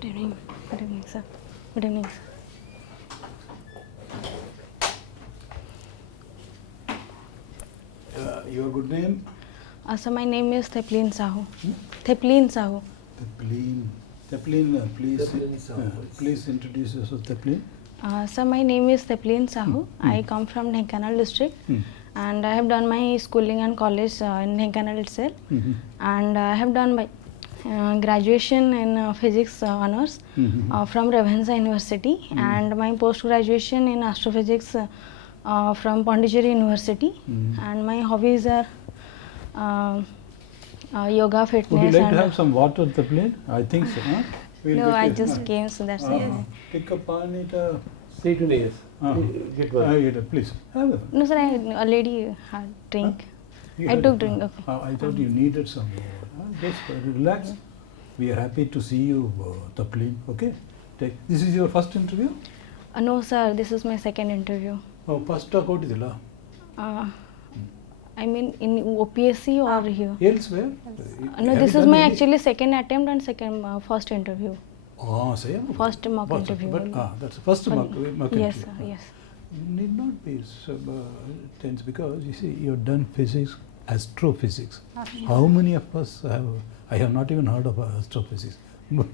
Good evening. Good evening, sir. Good evening, sir. Your good name? So my name is Theplin Sahu. Theplin Sahu. Teplin, please. Teplin Sahu, please. Please introduce yourself, Teplin. So my name is Theplin Sahu. I come from Dhenkanal district, and I have done my schooling and college in Dhenkanal itself. And I have done my graduation in physics honors from Ravenshaw University, and my post graduation in astrophysics from Pondicherry University. And my hobbies are yoga, fitness. Would you like and to have some water, Teplin? I think so. Huh? We'll no, get I you- just came, so that's it. Pick up on it. Say to Nayas. Get one. Please. Have a. No, sir, I already had drink. You I had took it. drink, okay. I thought you needed some more. Just relax. We are happy to see you, Teplin. Okay. This is your first interview? No, sir, this is my second interview. Oh, first talk out idilla. I mean, in OPSC or here? Elsewhere? No, this is my actually second attempt and second first interview. Oh, same. First mock interview. But that's the first mock Yes, interview. sir, yes. You need not be so tense because you see you've done physics, astrophysics. How many of us have? I have not even heard of astrophysics. So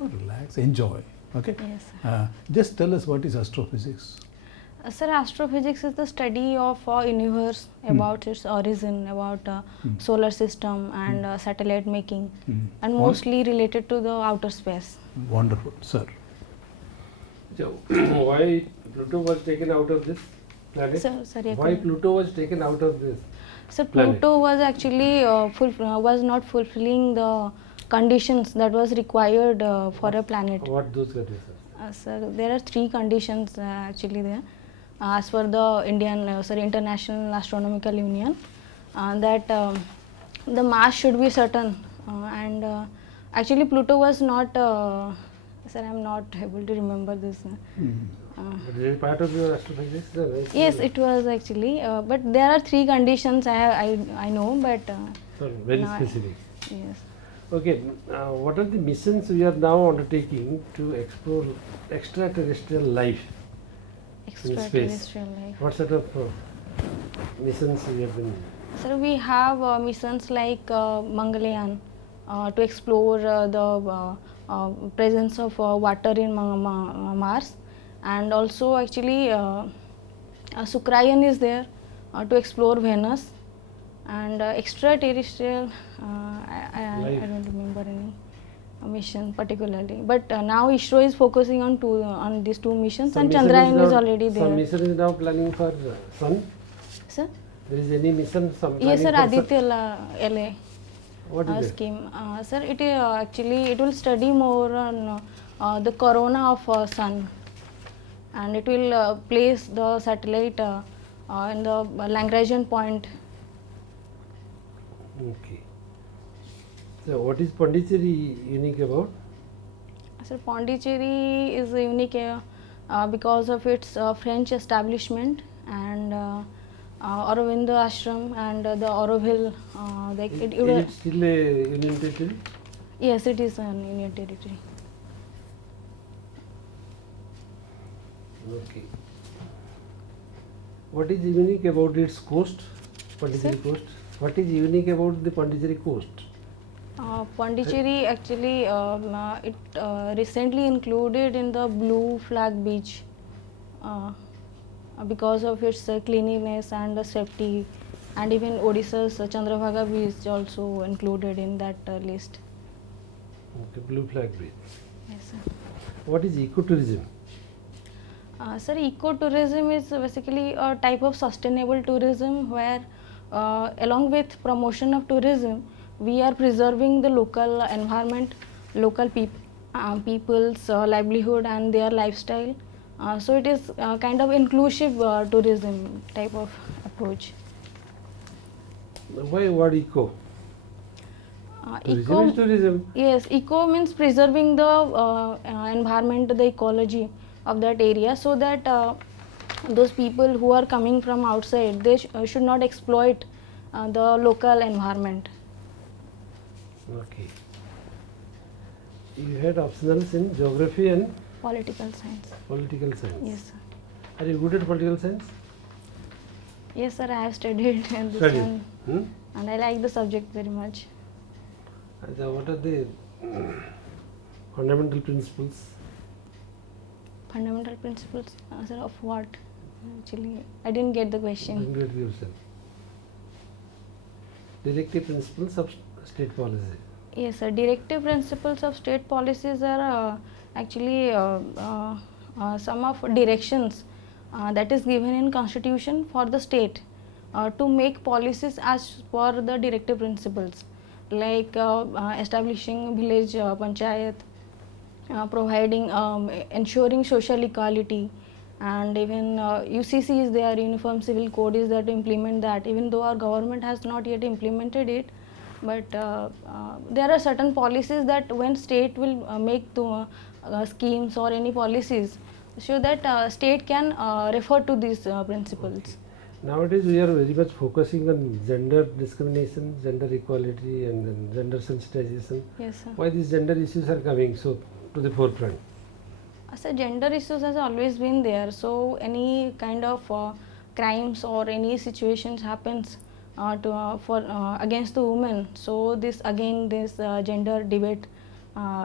relax, enjoy. Okay. Yes, sir. Just tell us what is astrophysics. Sir, astrophysics is the study of universe, about its origin, about solar system and satellite making, and mostly related to the outer space. Wonderful, sir. So, why Pluto was taken out of this planet? Sir, sorry, I Why couldn't- Pluto was taken out of this? So planet? Pluto was actually was not fulfilling the conditions that was required for a planet. What those conditions? Sir, there are three conditions actually there. As per the International Astronomical Union, that the mass should be certain, and actually Pluto was not. Sir, I am not able to remember this. But is it part of your astrophysics? Right? Yes, it was actually, but there are three conditions I know, but So, very no, specific. yes. Okay, what are the missions we are now undertaking to explore extraterrestrial life? Extraterrestrial life. What sort of missions we have been? Sir, we have missions like Mangalyaan to explore the presence of water in Mars, and also actually Sukrayan is there to explore Venus, and extraterrestrial. I don't remember any mission particularly, but now ISRO is focusing on these two missions, Some and mission Chandrayaan is now- already Some there. mission is now planning for Sun. Sir, There is any mission? Some yes, sir, planning for Aditya LA. What is it? Scheme. Sir, it actually it will study more on the corona of sun, and it will place the satellite in the Lagrangian point. Okay. So, what is Pondicherry unique about? Sir, Pondicherry is unique because of its French establishment and Aurobindo Ashram and the Auroville. Is it still a union territory? Yes, it is an Union territory. Okay. What is unique about its coast, Pondicherry Sir? coast? What is unique about the Pondicherry coast? Pondicherry actually it recently included in the Blue Flag Beach because of its cleanliness and safety, and even Odisha's Chandrabhaga Beach also included in that list. Okay, blue flag beach. Yes, sir. What is ecotourism? Sir, ecotourism is basically a type of sustainable tourism where along with promotion of tourism, we are preserving the local environment, local people's livelihood and their lifestyle. So it is kind of inclusive tourism type of approach. Why word eco? Tourism is tourism. Yes, eco means preserving the environment, the ecology of that area, so that those people who are coming from outside, they should not exploit the local environment. Okay. You had optionals in geography and Political science. political science. Yes, sir. Are you good at political science? Yes, sir. I have studied this Studied. one, Hmm? and I like the subject very much. What are the fundamental principles? Fundamental principles, sir, of what? Actually, I didn't get the question. Bring it yourself. Directive principles of state policy. Yes, sir. Directive principles of state policies are actually some of directions that is given in constitution for the state to make policies as per the directive principles, like establishing village panchayat, providing ensuring social equality, and even UCC is there, Uniform Civil Code is there to implement that, even though our government has not yet implemented it. But there are certain policies that when state will make the schemes or any policies, so that state can refer to these principles. Nowadays we are very much focusing on gender discrimination, gender equality and then gender sensitization. Yes, sir. Why these gender issues are coming so to the forefront? So gender issues has always been there. So any kind of crimes or any situations happens for against the women. So this gender debate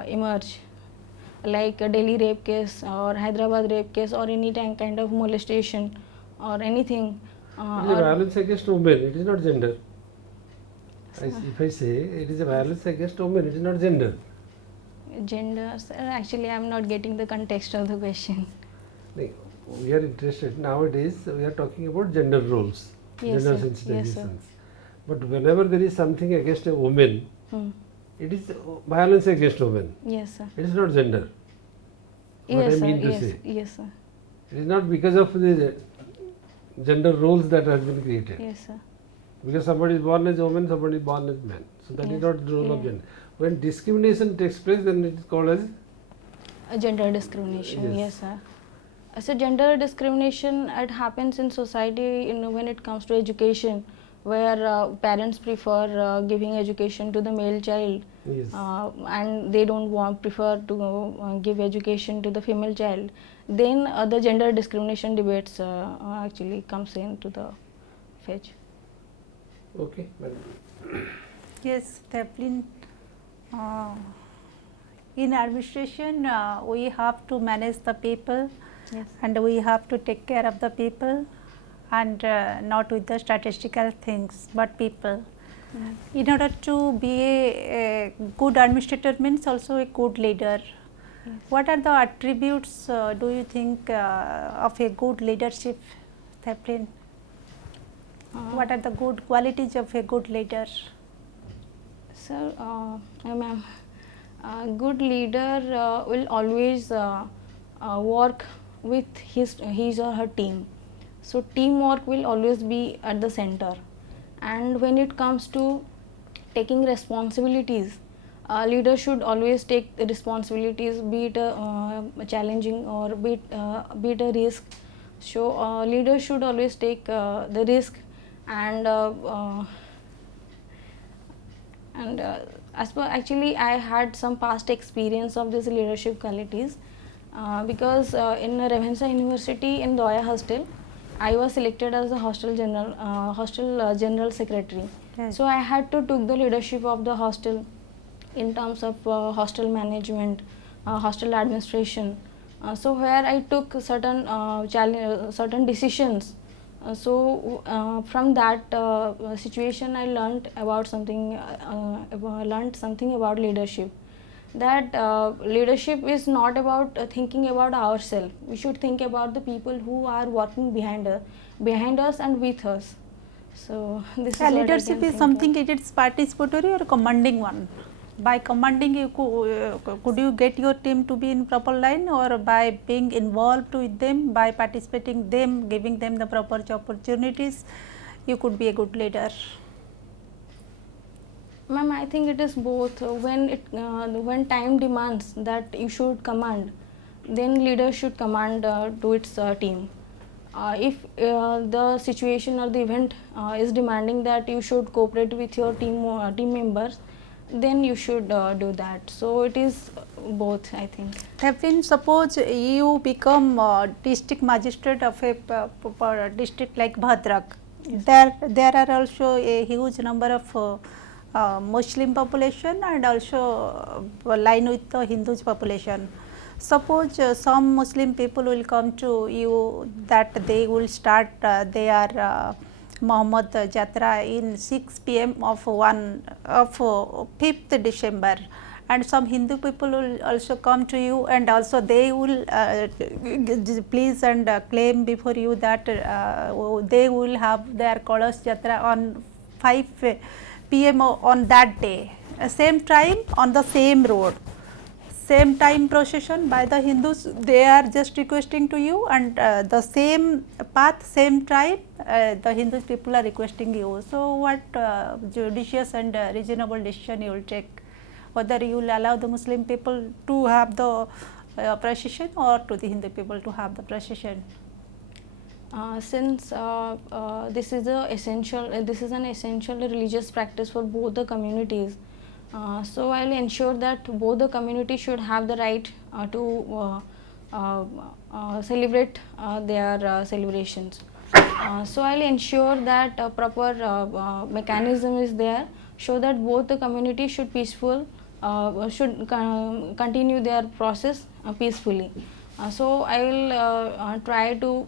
emerge, like a Delhi rape case or Hyderabad rape case or any kind of molestation or anything. It is a violence against women, it is not gender. If I say it is a violence against women, it is not gender. Gender, sir, actually I am not getting the context of the question. Like, we are interested nowadays, we are talking about gender roles, Yes, gender sir. sensitizations. Yes, sir. But whenever there is something against a woman, Hmm. it is violence against women. Yes, sir. It is not gender. What Yes, I sir. mean to Yes, say. yes, sir. It is not because of the gender roles that has been created. Yes, sir. Because somebody is born as a woman, somebody is born as a man. So that is Yes. not the role of Yeah. gender. When discrimination takes place, then it is called as Gender discrimination. Yes. Yes, sir. So gender discrimination, it happens in society when it comes to education, where parents prefer giving education to the male child, yes. and they don't prefer to give education to the female child. Then the gender discrimination debates actually comes into the fetch. Okay. Madam. Yes, Taplin. In administration, we have to manage the people, Yes. and we have to take care of the people, and not with the statistical things, but people. In order to be a good administrator means also a good leader. Yes. What are the attributes do you think of a good leadership, Taplin? What are the good qualities of a good leader? Sir, ma'am, a good leader will always work with his or her team. So teamwork will always be at the center. And when it comes to taking responsibilities, leader should always take the responsibilities, be it a challenging or be it a risk. So leader should always take the risk, and as per actually I had some past experience of these leadership qualities, because in Revensa University in Doya hostel, I was selected as the hostel general secretary. Yes. So I had to took the leadership of the hostel in terms of hostel management, hostel administration. So where I took certain certain decisions. From that situation, I learned about something. Learned something about leadership. That leadership is not about thinking about ourselves. We should think about the people who are working behind us and with us. So this is what I Leadership can is think something, of. it is participatory or commanding one. By commanding, you could you get your team to be in proper line, or by being involved with them, by participating them, giving them the proper opportunities, you could be a good leader. Ma'am, I think it is both. When time demands that you should command, then leader should command to its team. If the situation or the event is demanding that you should cooperate with your team members, then you should do that. So it is both, I think. Thaplin, suppose you become district magistrate of a district like Bhadrak. There are also a huge number of Muslim population and also line with the Hindus population. Suppose some Muslim people will come to you that they will start their Muhammad Jatra in 6 p.m. of 5th December, and some Hindu people will also come to you and also they will please and claim before you that they will have their Kalash Jatra on 5 p.m. on that day, same time on the same road, same time procession by the Hindus, they are just requesting to you, and the same path, same time the Hindus people are requesting you. So what judicious and reasonable decision you will take, whether you will allow the Muslim people to have the procession or to the Hindu people to have the procession? Since this is an essential religious practice for both the communities, so I will ensure that both the communities should have the right to celebrate their celebrations. So I will ensure that a proper mechanism is there, so that both the communities should should continue their process peacefully. So I will try to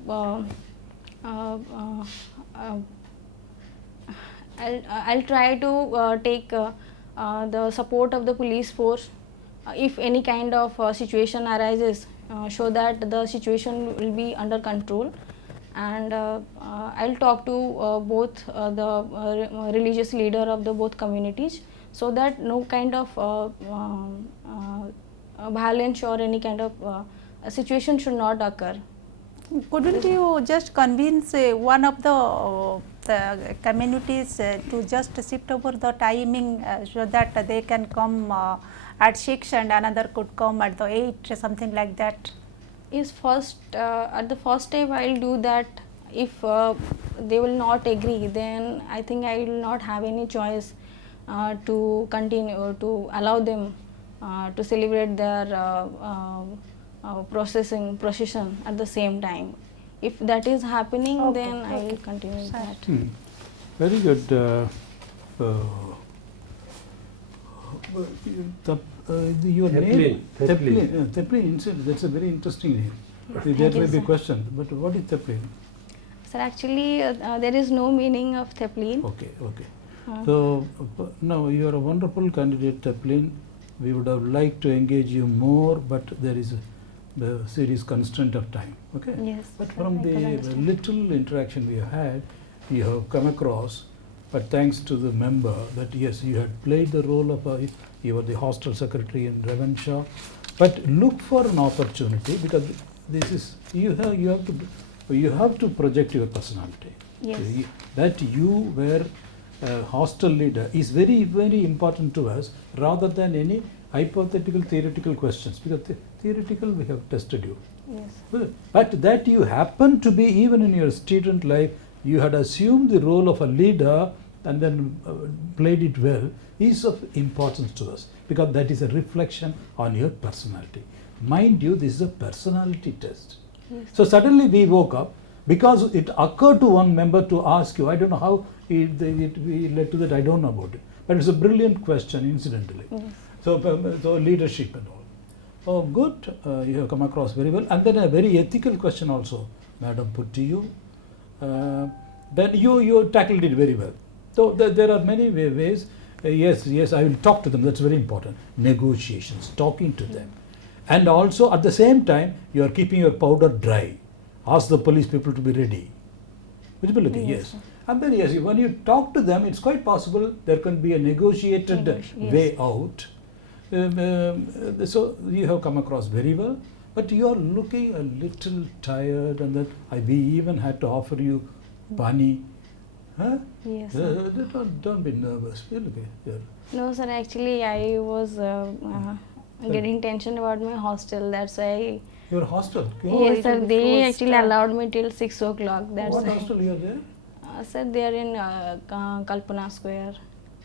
I'll try to take the support of the police force if any kind of situation arises, so that the situation will be under control. And I'll talk to both the religious leader of the both communities, so that no kind of violence or any kind of situation should not occur. Couldn't you just convince one of the communities to just shift over the timing so that they can come at 6 and another could come at the 8, something like that? Is first at the first step I will do that. If they will not agree, then I think I will not have any choice to continue to allow them to celebrate their procession at the same time. If that is happening, Okay, then I will okay. continue with that. Very good. Your name? Thaplin. Thaplin incident, that's a very interesting name. There may you, be a sir. question, but what is Thaplin? Sir, actually there is no meaning of Thaplin. Okay, okay. So now you are a wonderful candidate, Thaplin. We would have liked to engage you more, but there is the serious constraint of time. Okay. Yes, But sir, from I could the understand. little interaction we have had, you have come across. But thanks to the member that yes, you had played the role of you were the hostel secretary in Ravenshaw. But look for an opportunity, because this is you have to project your personality. Yes. That you were a hostel leader is very, very important to us, rather than any hypothetical theoretical questions, because theoretical we have tested you. Yes. But that you happen to be, even in your student life, you had assumed the role of a leader and then played it well, is of importance to us, because that is a reflection on your personality. Mind you, this is a personality test. Yes. So suddenly we woke up, because it occurred to one member to ask you. I don't know how it led to that, I don't know about it. But it's a brilliant question, incidentally. Yes. So leadership and all. Oh, good, you have come across very well. And then a very ethical question also, madam, put to you. Then you tackled it very well. So there are many ways. Yes, I will talk to them, that's very important. Negotiations, talking to them. And also at the same time, you are keeping your powder dry. Ask the police people to be ready. Would you be looking? Yes, Yes. sir. And then yes, when you talk to them, it's quite possible there can be a negotiated Yes. way out. So you have come across very well, but you are looking a little tired, and then we even had to offer you pani. Huh? Yes. Don't be nervous. Feel okay. Yeah. No, sir, actually I was getting tension about my hostel. That's why. Your hostel? Yes, it sir, will be they closed, actually allowed me till 6 o'clock. That's What why. hostel you are there? Sir, they are in Kalpana Square.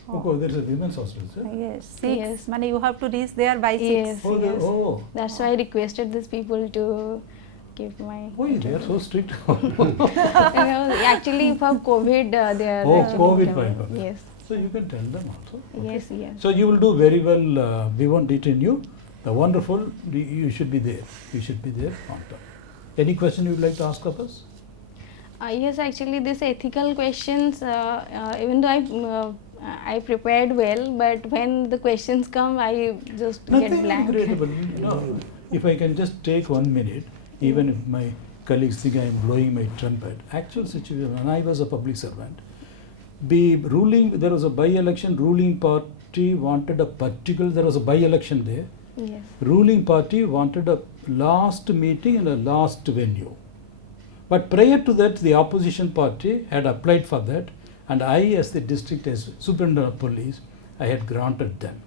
Oh, there is a women's hostel, sir? Yes, 6. Yes. Mane you have to reach there by 6. Yes. Oh, Yes. oh. That's why I requested these people to keep my. Oh, they are so strict. Actually, for COVID, they are. Oh, actually COVID intervened. by COVID. Yes. So you can tell them also. Okay. Yes. Yes. So you will do very well. We won't detain you. The wonderful. You should be there. You should be there on time. Any question you would like to ask of us? Yes, actually, these ethical questions, even though I prepared well, but when the questions come, I just get Nothing blank. regrettable. No. If I can just take 1 minute, even if my colleagues think I am blowing my trumpet, actual situation, when I was a public servant, there was a by-election, ruling party wanted a particular, there was a by-election there, Yes. ruling party wanted a last meeting in a last venue. But prior to that, the opposition party had applied for that, and I, as the district as superintendent of police, I had granted them.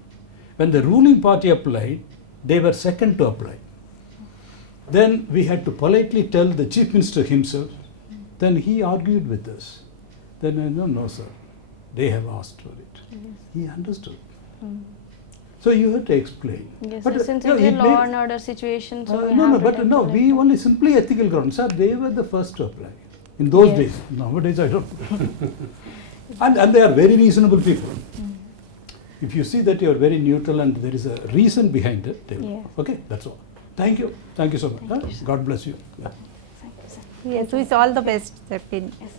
When the ruling party applied, they were second to apply. Then we had to politely tell the chief minister himself. Then he argued with us. Then I know, no, sir, they have asked for it. Yes. He understood. Mm. So you have to explain. Yes, But, sir, since no, it is it law may- and order situation, so we no, have to but like no, to we let- only simply ethical grounds. Sir, they were the first to apply. In those Yes. days. Nowadays, I don't. and they are very reasonable people. Mm. If you see that you are very neutral and there is a reason behind it, they will. Yeah. Okay, that's all. Thank you. Thank you so much. Thank huh? you, sir. God bless you. Yeah. Thank you, sir. Yes, with all the best, Captain. Yes.